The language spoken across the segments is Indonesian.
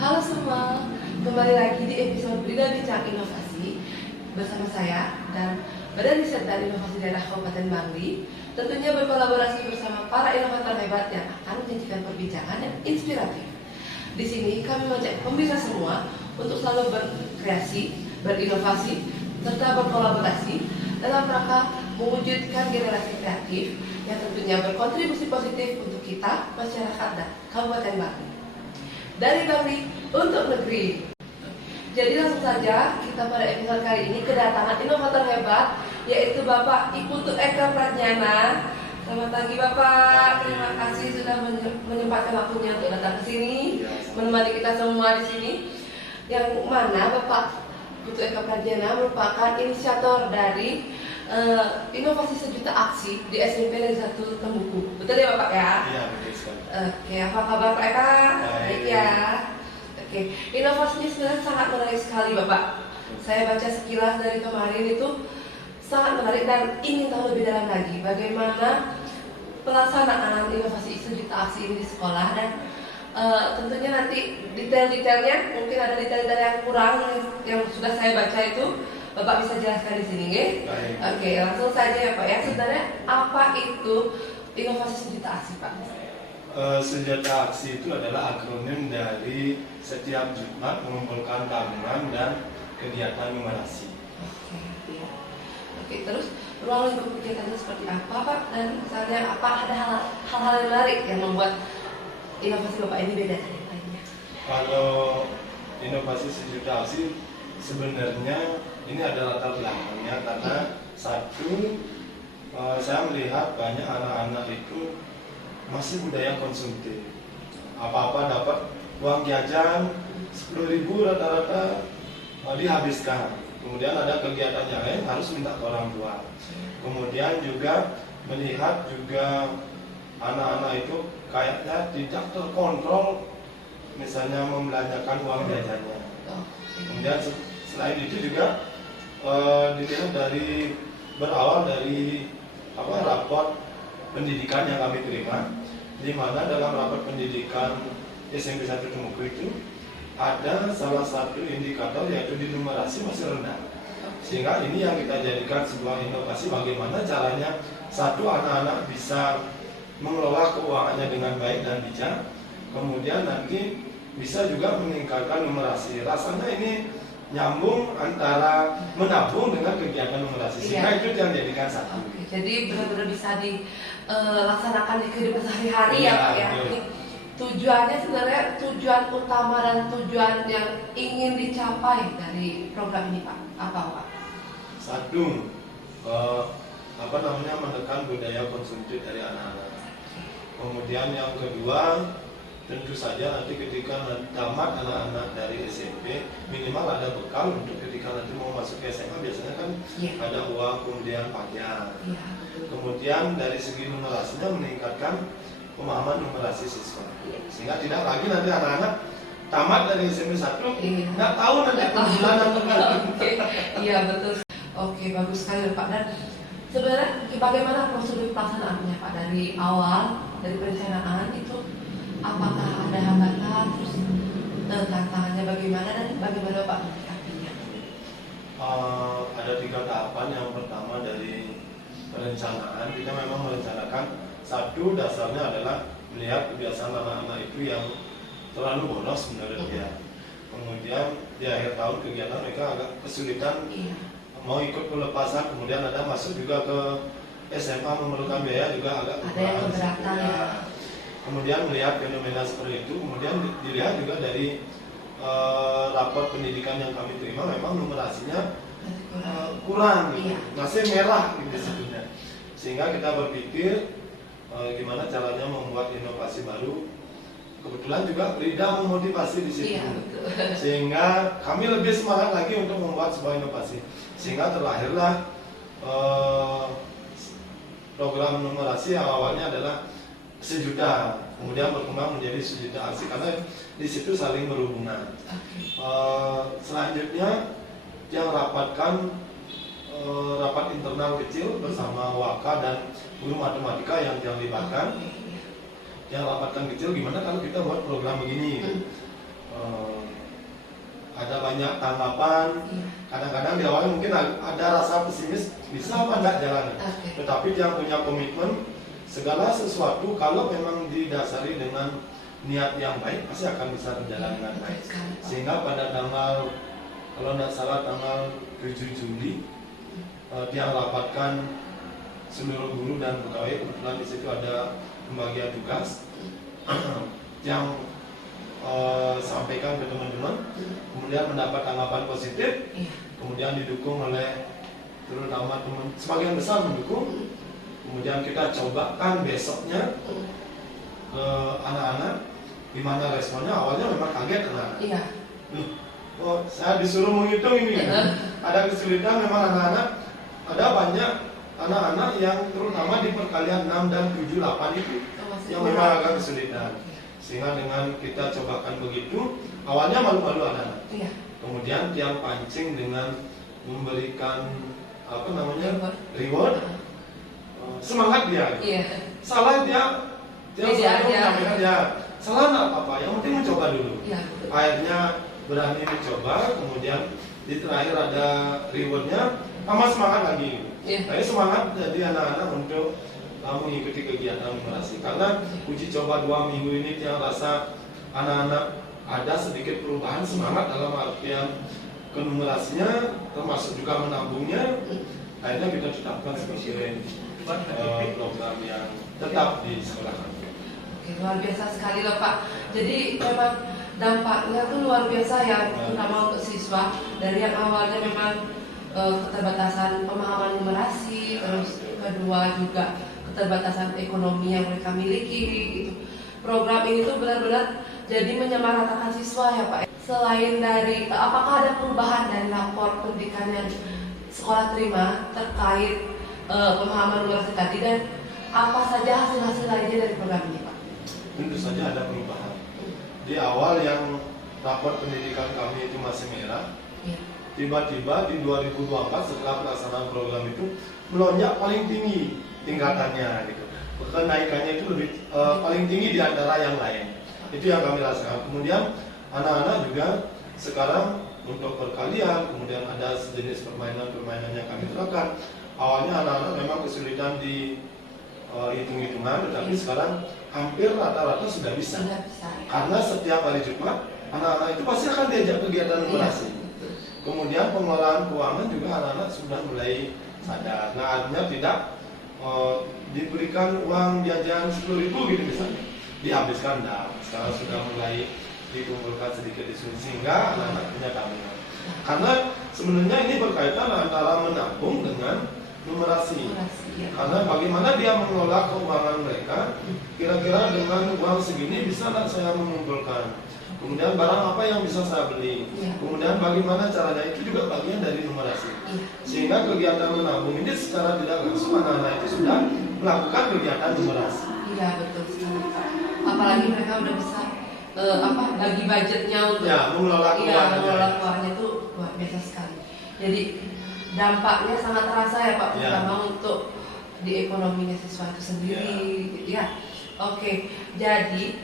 Halo semua, kembali lagi di episode Brida Bincang Inovasi bersama saya dan Badan Riset dan Inovasi Daerah Kabupaten Bangli. Tentunya berkolaborasi bersama para inovator hebat yang akan menyajikan perbincangan yang inspiratif. Di sini kami mengajak pemirsa semua untuk selalu berkreasi, berinovasi, serta berkolaborasi dalam rangka mewujudkan generasi kreatif yang tentunya berkontribusi positif untuk kita, masyarakat, dan Kabupaten Bangli. Dari Bangli untuk negeri. Jadi langsung saja kita pada episode kali ini kedatangan inovator hebat, yaitu Bapak Iputu Eka Pradjana. Selamat pagi Bapak, terima kasih sudah menyempatkan waktunya untuk datang ke sini, menemani kita semua di sini. Yang mana Bapak Iputu Eka Pradjana merupakan inisiator dari inovasi sejuta aksi di SMP Negeri 1 Tembuku. Betul ya Bapak ya? Iya, betul sekali. Oke, apa kabar Pak Eka? Baik ya. Oke, inovasinya sebenarnya sangat menarik sekali Bapak. Saya baca sekilas dari kemarin itu sangat menarik dan ingin tahu lebih dalam lagi bagaimana pelaksanaan inovasi sejuta aksi ini di sekolah dan tentunya nanti detail-detailnya mungkin ada detail-detail yang kurang yang sudah saya baca itu Bapak bisa jelaskan di sini, nggih? Oke, langsung saja ya Pak ya. Sebenarnya apa itu inovasi sejuta aksi Pak? Sejuta aksi itu adalah akronim dari setiap Jumat mengumpulkan tabungan dan kegiatan numerasi. Oke, ya. Oke, terus ruang lingkup kegiatannya seperti apa Pak? Dan misalnya apa ada hal-hal yang menarik yang membuat inovasi Bapak ini beda dari yang lainnya? Kalau inovasi sejuta aksi sebenarnya ini ada latar belakangnya karena satu, saya melihat banyak anak-anak itu masih budaya konsumtif. Apa-apa dapat uang jajan 10.000 rata-rata dihabiskan. Kemudian ada kegiatan yang lain harus minta ke orang tua. Kemudian juga melihat juga anak-anak itu kayaknya tidak terkontrol, misalnya membelanjakan uang jajannya. Kemudian selain itu juga dilihat dari berawal dari raport pendidikan yang kami terima, di mana dalam raport pendidikan SMP 1 Tembuku itu ada salah satu indikator yaitu di numerasi masih rendah. Sehingga ini yang kita jadikan sebuah inovasi bagaimana caranya satu anak-anak bisa mengelola keuangannya dengan baik dan bijak, kemudian nanti bisa juga meningkatkan numerasi. Rasanya ini nyambung antara menabung dengan kegiatan numerasi, sehingga itu yang dijadikan satu. Oke, jadi benar-benar bisa dilaksanakan di kehidupan sehari-hari ya Pak ya. Tujuannya sebenarnya tujuan utama dan tujuan yang ingin dicapai dari program ini Pak, apa Pak? Satu, menekan budaya konsumtif dari anak-anak. Kemudian yang kedua, tentu saja nanti ketika tamat anak-anak dari SMP minimal ada bekal untuk ketika nanti mau masuk ke SMA biasanya kan ada uang kemudian pakaian. Kemudian dari segi numerasinya meningkatkan pemahaman numerasi siswa, sehingga tidak lagi nanti anak-anak tamat dari SMP 1 nggak tahu nanti bulanan Iya betul. Oke, bagus sekali Pak. Dan sebenarnya bagaimana prosedur pelaksanaannya Pak dari awal, dari perencanaan itu? Apakah ada hambatan, terus tantangannya bagaimana dan bagaimana Pak menyikapinya? Ada 3 tahapan. Yang pertama dari perencanaan, kita memang merencanakan satu dasarnya adalah melihat kebiasaan anak-anak itu yang terlalu bolos menurut dia. Kemudian di akhir tahun kegiatan mereka agak kesulitan mau ikut pelepasan, kemudian ada masuk juga ke SMA memerlukan biaya juga agak ada yang keberatan ya. Kemudian melihat fenomena seperti itu, kemudian dilihat juga dari raport pendidikan yang kami terima memang numerasinya kurang gitu. Masih merah gitu sebetulnya. Sehingga kita berpikir gimana caranya membuat inovasi baru. Kebetulan juga Brida memotivasi di situ. Sehingga kami lebih semangat lagi untuk membuat sebuah inovasi. Sehingga terlahirlah program numerasi yang awalnya adalah sejuta, kemudian berkembang menjadi sejuta aksi karena di situ saling berhubungan. Selanjutnya yang rapatkan rapat internal kecil bersama Waka dan guru matematika yang dilibatkan. Yang rapatkan kecil gimana kalau kita buat program begini. ada banyak tanggapan. Kadang-kadang di awal mungkin ada rasa pesimis, bisa apa enggak jalan. Tetapi dia punya komitmen, segala sesuatu kalau memang didasari dengan niat yang baik pasti akan bisa berjalan dengan baik. Sehingga pada tanggal, kalau tidak salah tanggal 7 Juli dia rapatkan seluruh guru dan pegawai. Kebetulan di situ ada pembagian tugas yang sampaikan ke teman-teman, kemudian mendapat tanggapan positif, kemudian didukung oleh terutama teman, sebagian besar mendukung. Kemudian kita cobakan besoknya ke anak-anak, gimana responnya. Awalnya memang kaget anak-anak. Oh, saya disuruh menghitung ini. Ada kesulitan memang anak-anak, ada banyak anak-anak yang terutama di perkalian 6 dan 7, 8 itu yang memang agak kesulitan. Sehingga dengan kita cobakan begitu, awalnya malu-malu anak-anak. Kemudian dia pancing dengan memberikan reward, semangat dia. Salah dia selalu menyampaikan dia salah nggak apa-apa, yang penting mencoba dulu. Akhirnya berani mencoba, kemudian di terakhir ada rewardnya, tambah semangat lagi. Jadi semangat jadi anak-anak untuk mengikuti kegiatan numerasi. Karena uji coba 2 minggu ini dia rasa anak-anak ada sedikit perubahan semangat dalam artian kenumerasinya, termasuk juga menabungnya. Akhirnya kita tetapkan sebagai program yang tetap di sekolah. Oke, luar biasa sekali loh Pak. Jadi memang dampaknya tuh luar biasa ya, terutama untuk siswa. Dari yang awalnya memang keterbatasan pemahaman numerasi, terus kedua juga keterbatasan ekonomi yang mereka miliki gitu. Program ini tuh benar-benar jadi menyamaratakan siswa ya Pak. Selain dari apakah ada perubahan dari lapor pendidikan yang sekolah terima terkait pemahaman numerasi tadi, dan apa saja hasil-hasil lainnya dari program ini Pak? Tentu saja ada perubahan. Di awal yang rapor pendidikan kami itu masih merah, tiba-tiba di 2024 setelah pelaksanaan program itu melonjak paling tinggi tingkatannya gitu. Kenaikannya itu lebih paling tinggi di antara yang lain. Itu yang kami rasakan. Kemudian anak-anak juga sekarang untuk perkalian, kemudian ada sejenis permainan-permainan yang kami terapkan. Awalnya anak-anak memang kesulitan di hitung-hitungan, tetapi sekarang hampir rata-rata sudah bisa. Karena setiap hari Jumat anak-anak itu pasti akan diajak kegiatan numerasi. Kemudian pengelolaan keuangan juga anak-anak sudah mulai sadar. Nah, artinya tidak diberikan uang jajan 10.000 gitu misalnya, dihabiskan. Nah, sekarang sudah mulai dikumpulkan sedikit di sini sehingga anak-anak punya tabungan. Karena sebenarnya ini berkaitan antara menabung dengan numerasi. Karena bagaimana dia mengelola keuangan mereka, kira-kira dengan uang segini bisa nggak saya mengumpulkan, kemudian barang apa yang bisa saya beli, kemudian bagaimana caranya, itu juga bagian dari numerasi. Sehingga kegiatan menabung ini secara tidak langsung anak-anak itu sudah melakukan kegiatan numerasi. Iya, betul sekali Pak. Apalagi mereka udah bisa bagi budgetnya untuk mengelola keuangannya itu luar biasa sekali. Jadi dampaknya sangat terasa ya Pak, terutama untuk di ekonominya siswa itu sendiri gitu ya. Oke, jadi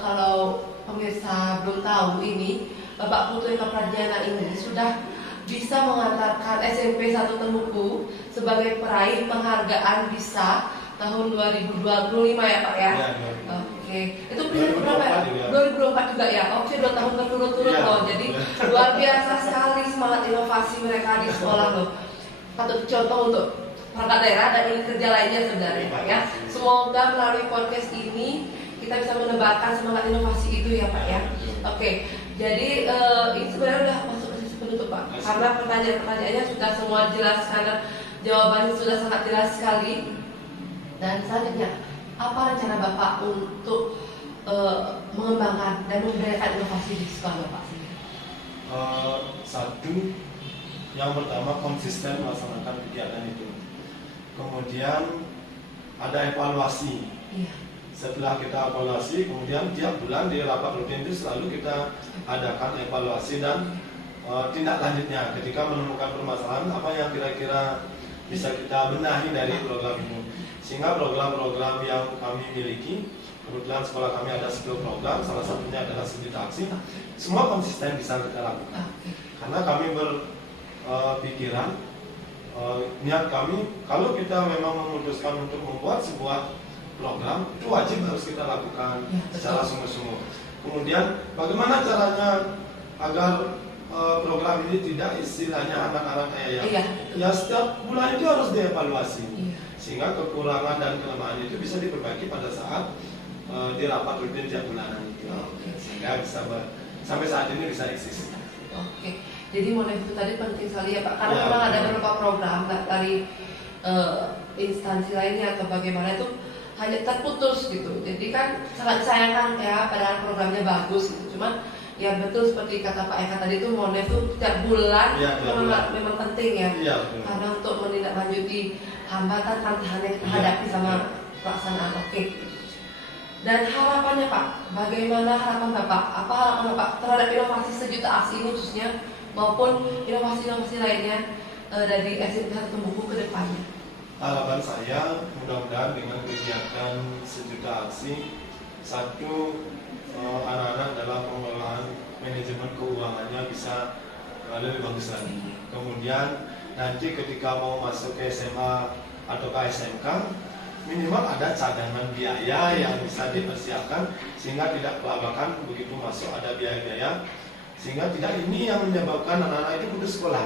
kalau pemirsa belum tahu ini, Bapak Putu Eka Pradiana ini sudah bisa mengantarkan SMP 1 Temuku sebagai peraih penghargaan BISA tahun 2025 ya Pak ya. Oke, itu berapa ya? 2024 juga ya. Oke, 2 tahun berturut-turut loh. Jadi luar biasa sekali semangat inovasi mereka di sekolah loh. Patut contoh untuk perangkat daerah dan unit kerja lainnya sebenarnya Pak ya. Semoga melalui podcast ini kita bisa menebarkan semangat inovasi itu ya Pak ya. Oke, jadi ini sebenarnya udah masuk ke sisi penutup Pak. Karena pertanyaan-pertanyaannya sudah semua jelas, karena jawabannya sudah sangat jelas sekali. Dan selanjutnya, apa rencana Bapak untuk mengembangkan dan memberdayakan inovasi di sekolah Bapak sendiri? Satu, yang pertama konsisten melaksanakan kegiatan itu. Kemudian ada evaluasi. Setelah kita evaluasi, kemudian tiap bulan di rapat rutin itu selalu kita adakan evaluasi dan tindak lanjutnya. Ketika menemukan permasalahan, apa yang kira-kira bisa kita benahi dari program itu. Sehingga program-program yang kami miliki, kebetulan sekolah kami ada skill program, salah satunya adalah sejuta aksi. Semua konsisten bisa kita lakukan. Karena kami berpikiran, niat kami, kalau kita memang memutuskan untuk membuat sebuah program, itu wajib harus kita lakukan secara sungguh-sungguh. Kemudian bagaimana caranya agar program ini tidak istilahnya anak-anak ya setiap bulan itu harus dievaluasi, sehingga kekurangan dan kelemahan itu bisa diperbaiki pada saat di rapat rutin tiap bulanan itu, sehingga bisa sampai saat ini bisa eksis. Oke, jadi Monef itu tadi penting sekali ya Pak, karena memang ada beberapa program dari instansi lainnya atau bagaimana itu hanya terputus gitu. Jadi kan sangat disayangkan ya, padahal programnya bagus gitu. Cuman ya betul seperti kata Pak Eka tadi itu Monef itu tiap bulan memang penting ya, karena untuk menindaklanjuti hambatan-tantangan yang kita hadapi sama pelaksanaan. Oke. Dan harapannya Pak, bagaimana harapan Bapak? Apa harapan Bapak terhadap inovasi sejuta aksi ini khususnya maupun inovasi-inovasi lainnya dari SMP Satu Buku ke depannya? Harapan saya mudah-mudahan dengan kegiatan sejuta aksi, satu, anak-anak dalam pengelolaan manajemen keuangannya bisa lebih bagus lagi. Kemudian nanti ketika mau masuk ke SMA atau ke SMK, minimal ada cadangan biaya yang bisa dipersiapkan sehingga tidak kelabakan begitu masuk, ada biaya-biaya sehingga tidak ini yang menyebabkan anak-anak itu putus sekolah.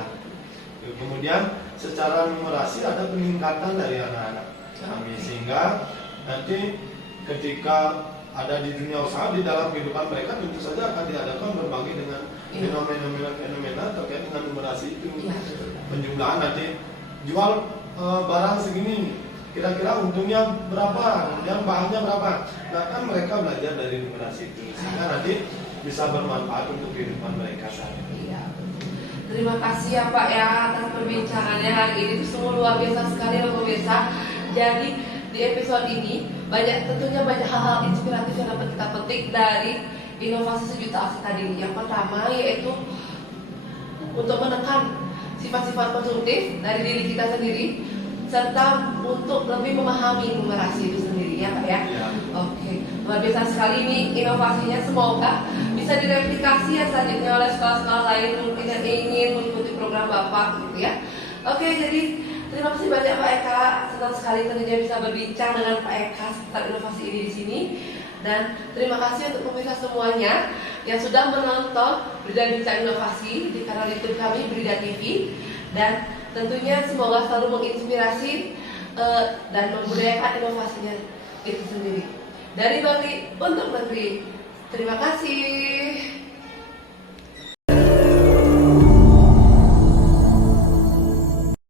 Kemudian secara numerasi ada peningkatan dari anak-anak kami, sehingga nanti ketika ada di dunia usaha, di dalam kehidupan mereka tentu saja akan diadakan berbagai dengan fenomena terkait dengan numerasi itu. Penjumlahan nanti jual barang segini, kira-kira untungnya berapa, kemudian bahannya berapa. Nah kan mereka belajar dari numerasi itu, sehingga nanti bisa bermanfaat untuk kehidupan mereka saat ini. Terima kasih ya Pak ya atas perbincangannya hari ini, itu semua luar biasa sekali loh pemirsa. Jadi di episode ini tentunya banyak hal-hal inspiratif yang dapat kita petik dari inovasi sejuta aksi tadi. Yang pertama yaitu untuk menekan sifat-sifat konsumtif dari diri kita sendiri, serta untuk lebih memahami numerasi itu sendiri ya Pak ya. Oke, luar biasa sekali ini inovasinya, semoga bisa direplikasi ya selanjutnya oleh sekolah-sekolah lain mungkin yang ingin mengikuti program Bapak gitu ya. Oke, jadi terima kasih banyak Pak Eka, senang sekali tentunya bisa berbincang dengan Pak Eka seputar inovasi ini di sini. Dan terima kasih untuk pemirsa semuanya yang sudah menonton Berita Bincang Inovasi di kanal YouTube kami Berita TV, dan tentunya semoga selalu menginspirasi dan membudayakan inovasinya itu sendiri. Dari Bali untuk negeri. Terima kasih.